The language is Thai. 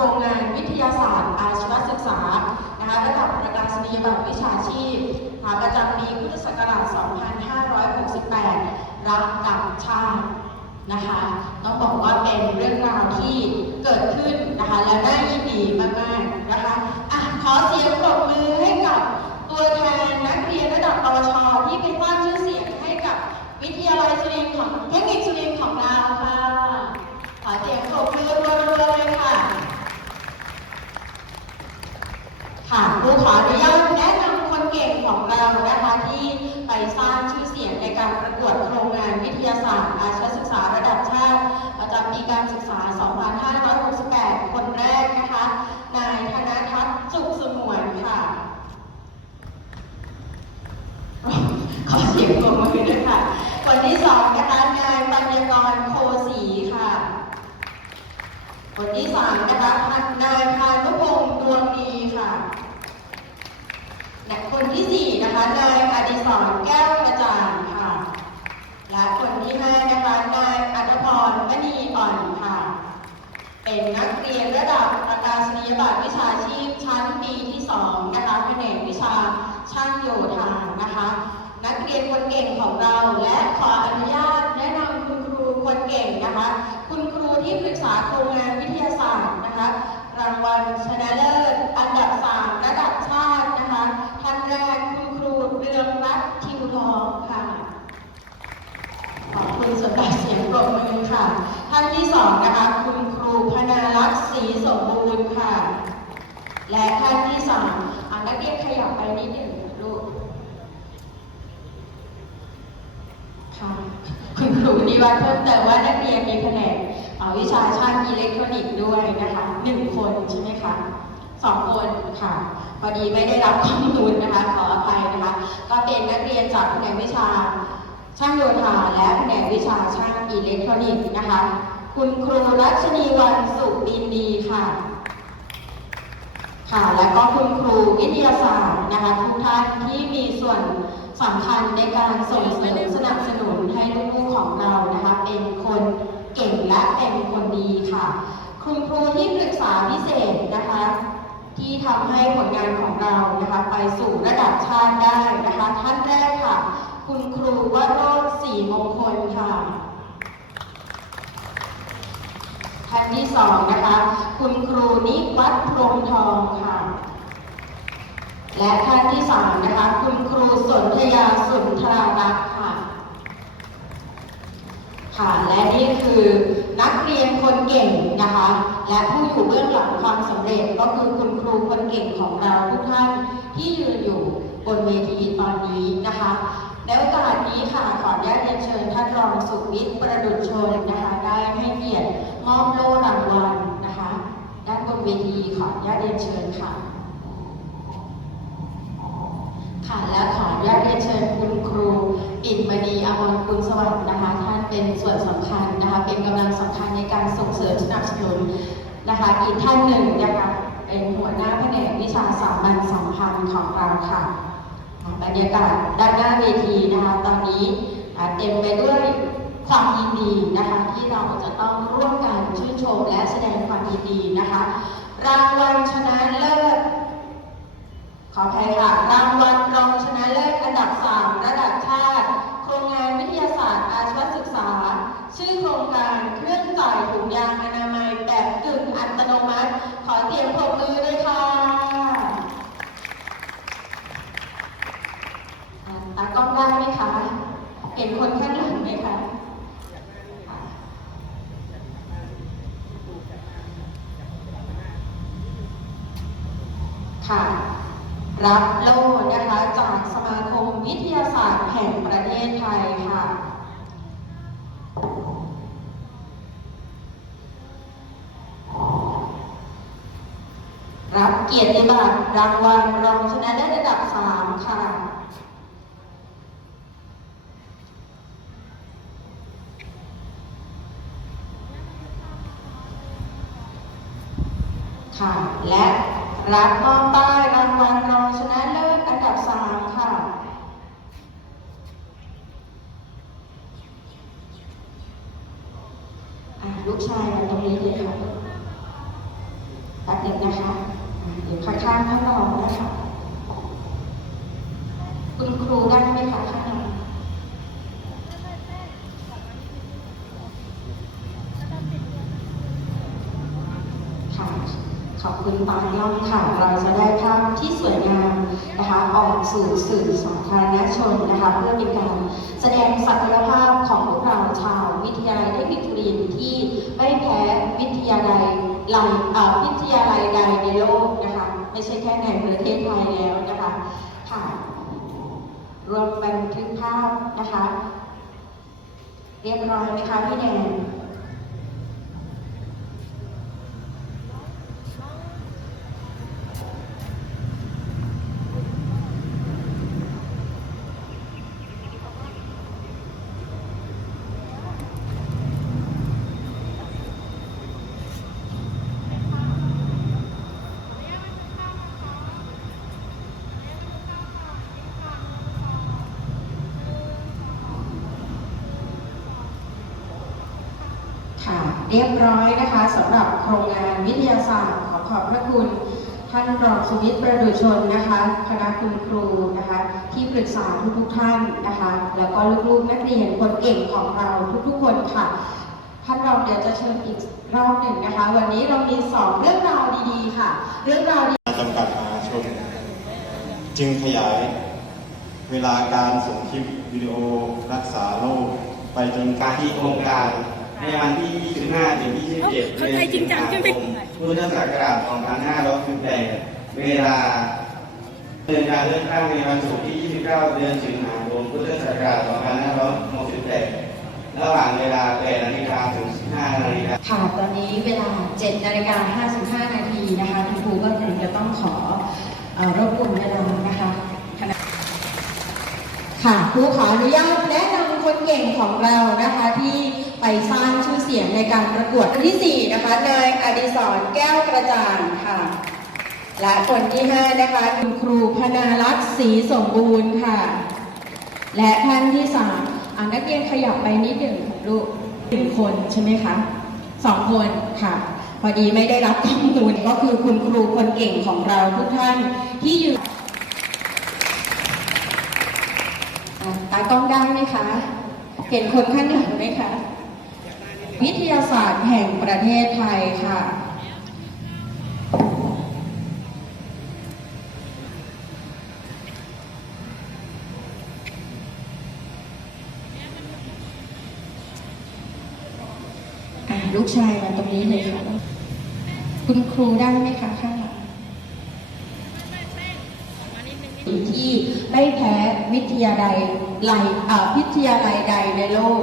รงงานวิทยาศาสตร์ อาชีวศึกษานะคะระดับประกาศนียบัตรวิชาชีพนะคะประจำปีพุทธศักราช 2568 รับดับชาตินะคะต้องบอกว่าเป็นเรื่องราวที่เกิดขึ้นนะคะและน่ายินดีมากๆนะคะอะขอเสียงปรบมือให้กับตัวแทนนักเรียนระดับปวชที่ไปสร้างชื่อเสียงให้กับวิทยาลัยสุรินทร์ของเทคนิคสุรินทร์ของเราค่ะ ขอเสียงปรบมือรัวๆเลยค่ะ ค่ะครูขออนุญาตแนะนำคนเก่งของเรานะคะที่ไปสร้างชื่อเสียงในการประกวดโครงงานวิทยาศาสตร์ อาชีวศึกษาระดับชาติประจำปีการศึกษา 2568 คนแรกนะคะ นายธนทัศน์สุขสมวนค่ะ ขอเสียงปรบมือด้วยค่ะคนที่สองนะคะนายปัญญกรโคศรีค่ะ คนที่สามนะคะพันนายพานุพงศ์ดวงดีค่ะและคนที่สี่นะคะนายอดิศรแก้วกระจ่างค่ะ และคนที่ห้านะคะนายอัธพรมณีอ่อนค่ะ เป็นนักเรียนระดับประกาศนียบัตรวิชาชีพชั้นปีที่สองนะคะแผนกวิชาช่างโยธานะคะ นักเรียนคนเก่งของเราและขออนุญาตแนะนำคุณครูคนเก่งนะคะ คุณครูที่ปรึกษาโครงงานวิทยาศาสตร์นะคะ รางวัลชนะเลิศอันดับสามระดับชาตินะคะท่านแรกคุณครูเรืองรัตน์ทิวทองค่ะขอบคุณสำหรับเสียงปรบมือค่ะ ท่านที่สองนะคะ คุณครูพนารักษ์ศรีสมบูรณ์ และท่านที่สามอ่านักเรียนขยับไปนิดหนึ่งลูกค่ะคุณครูนิวัฒน์เพิ่มเติมว่านักเรียนมีแผนกวิชาช่างอิเล็กทรอนิกส์ด้วยนะคะหนึ่งคนใช่ไหมคะสองคนค่ะ พอดีไม่ได้รับข้อมูลนะคะขออภัยนะคะ ก็เป็นนักเรียนจากแผนกวิชาช่างโยธาและแผนกวิชาช่างอิเล็กทรอนิกส์นะคะ คุณครูรัชนีวันสุบินดีค่ะ ค่ะและก็คุณครูวิทยาศาสตร์นะคะทุกท่านที่มีส่วนสำคัญในการส่งเสริมสนับสนุนให้ลูกๆของเรานะคะเป็นคนเก่งและเป็นคนดีค่ะ คุณครูที่ปรึกษาพิเศษนะคะ ที่ทำให้ผลงานของเรานะคะไปสู่ระดับชาติได้นะคะ ท่านแรกค่ะ คุณครูวโรศรีมงคลค่ะ ท่านที่สองนะคะ คุณครูนิวัฒน์พรมทองค่ะ และท่านที่สามนะคะ คุณครูสนธยาสุนทรารักษ์ค่ะ ค่ะและนี่คือนักเรียนคนเก่งนะคะ และผู้อยู่เบื้องหลังความสำเร็จก็คือคุณครูคนเก่งของเราทุกท่านที่ยืนอยู่บนเวทีตอนนี้นะคะในโอกาสนี้ค่ะขออนุญาตเรียนเชิญท่านรองสุวิทย์ประดุจชนนะคะได้ให้เกียรติ มอบโล่รางวัลนะคะ ด้านบนเวทีขออนุญาตเรียนเชิญค่ะ ค่ะและขออนุญาตเรียนเชิญคุณครูปิ่นมณีอมรกุลสวัสดิ์นะคะ ท่านเป็นส่วนสำคัญนะคะ เป็นกำลังสำคัญในการส่งเสริมสนับสนุนนะคะอีกท่านหนึ่งนะคะเป็นหัวหน้าแผนกวิชาสามัญสัมพันธ์ของเราค่ะบรรยากาศด้านหน้าเวทีนะคะ ตอนนี้เต็มไปด้วย ความยินดีนะคะที่เราจะต้องร่วมกันชื่นชมและแสดงความยินดีนะคะรางวัลชนะเลิศขออภัยค่ะรางวัลรองชนะเลิศอันดับ 3 ระดับชาติ โครงงานวิทยาศาสตร์อาชีวศึกษา ชื่อโครงการเครื่องจ่ายถุงยางอนามัยแบบกึ่งอัตโนมัติ ขอเสียงปรบมือด้วยค่ะตากล้องได้ไหมคะ เห็นคนข้างหลังไหมคะ ค่ะ รับโล่นะคะจากสมาคมวิทยาศาสตร์แห่งประเทศไทยค่ะ รับเกียรติบัตรรางวัลรองชนะเลิศระดับ 3 ค่ะค่ะและ รับมอบป้ายรางวัลรองชนะเลิศอันดับสามค่ะ ลูกชายมาตรงนี้เลยค่ะตัดเด็กนะคะเดี๋ยวข้างๆท่านรองนะคะ คุณครูด้านในค่ะ ขอบคุณปางย่อมค่ะเราจะได้ภาพที่สวยงามนะคะออกสู่สื่อสาธารณชนนะคะเพื่อเป็นการแสดงศักยภาพของพวกเราชาววิทยาลัยเทคนิคสุรินที่ไม่แพ้วิทยาลัยใดเอ่อวิทยาลัยใดในโลกนะคะไม่ใช่แค่ในประเทศไทยแล้วนะคะค่ะรวมบันทึกภาพนะคะ เรียบร้อยไหมคะพี่แนน ค่ะ เรียบร้อยนะคะสำหรับโครงงานวิทยาศาสตร์ขอขอบพระคุณ ท่านรองสุวิทย์ประดุจชนนะคะคณะคุณครูนะคะ ที่ปรึกษาทุกๆท่านนะคะ แล้วก็ลูกๆนักเรียนคนเก่งของเราทุกๆคนค่ะท่านรองเดี๋ยวจะเชิญอีกรอบหนึ่งนะคะ วันนี้เรามีสองเรื่องราวดีๆค่ะ เรื่องราวดีจำกัดมหาชนจึงขยายเวลาการส่งคลิปวิดีโอรักษาโรคไปจนการที่โครงการ ในวันที่ 25 ถึง 27เข้าใจจริงจังใช่ไหมพุทธศักราช2518เวลาเดินการเลือกตั้งในวันศุกร์ที่ 29 เดือนสิงหาคมพุทธศักราช2568ระหว่างเวลา8นาฬิกาถึง 15 นาฬิกาค่ะ ตอนนี้เวลา 7 นาฬิกา 55 นาทีนะคะคุณครูก็คงจะต้องขอเอ่อรบกวนเวลานะคะคณะค่ะครูขออนุญาตแนะนำคนเก่งของเรานะคะที่ ไปสร้างชื่อเสียงในการประกวดคนที่ 4 นะคะเนยอดิศรแก้วกระจ่างค่ะ และคนที่ 5 นะคะคุณครูพนารัตน์ศรีสมบูรณ์ค่ะ และท่านที่สามอ่านักเรียนขยับไปนิดหนึ่งลูกหนึ่งคนใช่ไหมคะสองคนค่ะ พอดีไม่ได้รับข้อมูลก็คือคุณครูคนเก่งของเราทุกท่านที่อยู่ตากล้องได้ไหมคะ เห็นคนข้างหลังไหมคะ วิทยาศาสตร์แห่งประเทศไทยค่ะ ลูกชายมาตรงนี้เลยค่ะ คุณครูได้ไหมคะข้างหลังที่ไม่แพ้วิทยาลัยใดอ่าวิทยาลัยใดในโลก